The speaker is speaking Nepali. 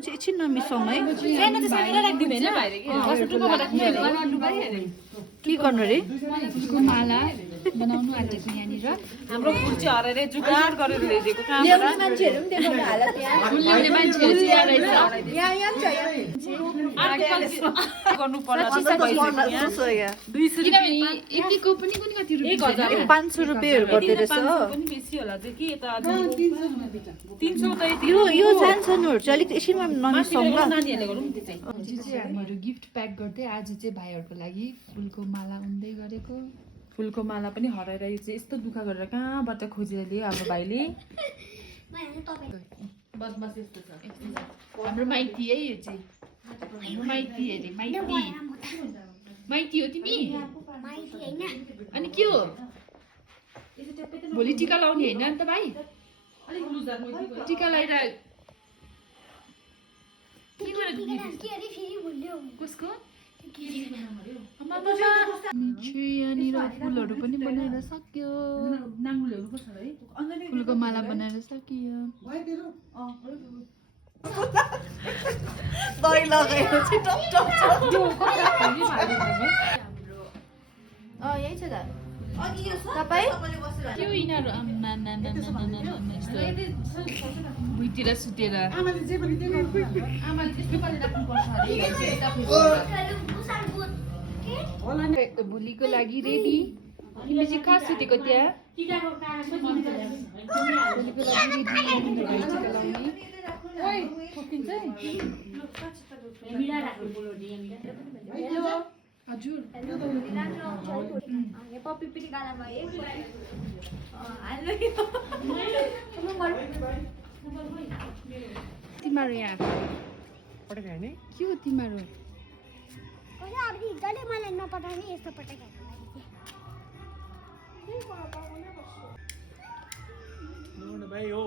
चाहिँ एकछिन नमिसाउँ है के गर्नु रे फुलको माला बनाउनु आँटेको यहाँनिर हाम्रो फुल चाहिँ हराएर जुगाड गरेर ल्याइदिएको काम मान्छेहरू पनि देखाउनु हाल त्यहाँ फुल ल्याउने मान्छेहरू चाहिँ यहाँ रहेछ यहाँ पनि छ गर्नु पर्ला किनभने यतिको पनि कुन कति रुपियाँ 500 रुपियाँहरू गर्दै रहेछ पनि बेसी होला चाहिँ कि यता 300 त यति यो सानसानोहरू चाहिँ अलिक एकछिनमा नमिसाउँ ल नानीहरूले गरौँ त्यो चाहिँ हिजो चाहिँ हामीहरू गिफ्ट प्याक गर्दै आज चाहिँ भाइहरूको लागि फुलको माला उन्दै गरेको फुलको माला पनि हराएर यो चाहिँ यस्तो दुःख गरेर कहाँबाट खोजेर ल्यायो हाम्रो भाइले बदमास यस्तो छ हाम्रो माइती है यो चाहिँ हाम्रो माइती अरे माइती हो तिमी अनि के हो भोलि टिका लाउने होइन अन्त भाइ टिका लगाएर कसको यहाँनिर फुलहरू पनि बनाएर सक्यो फुलको माला बनाएर सकियो दही लगाएर चाहिँ टप टप यही छ त तपाईँ के हो यिनीहरू भुइँतिर सुतेर भोलिको लागि रेडी तिमी चाहिँ कहाँ सुतेको त्यहाँ भोलिको लागि रेडी हजुर पप्पी पनि गालामा तिमीहरू यहाँ के हो तिमीहरू मलाई नपठाउने यस्तो पटाएको भाइ हो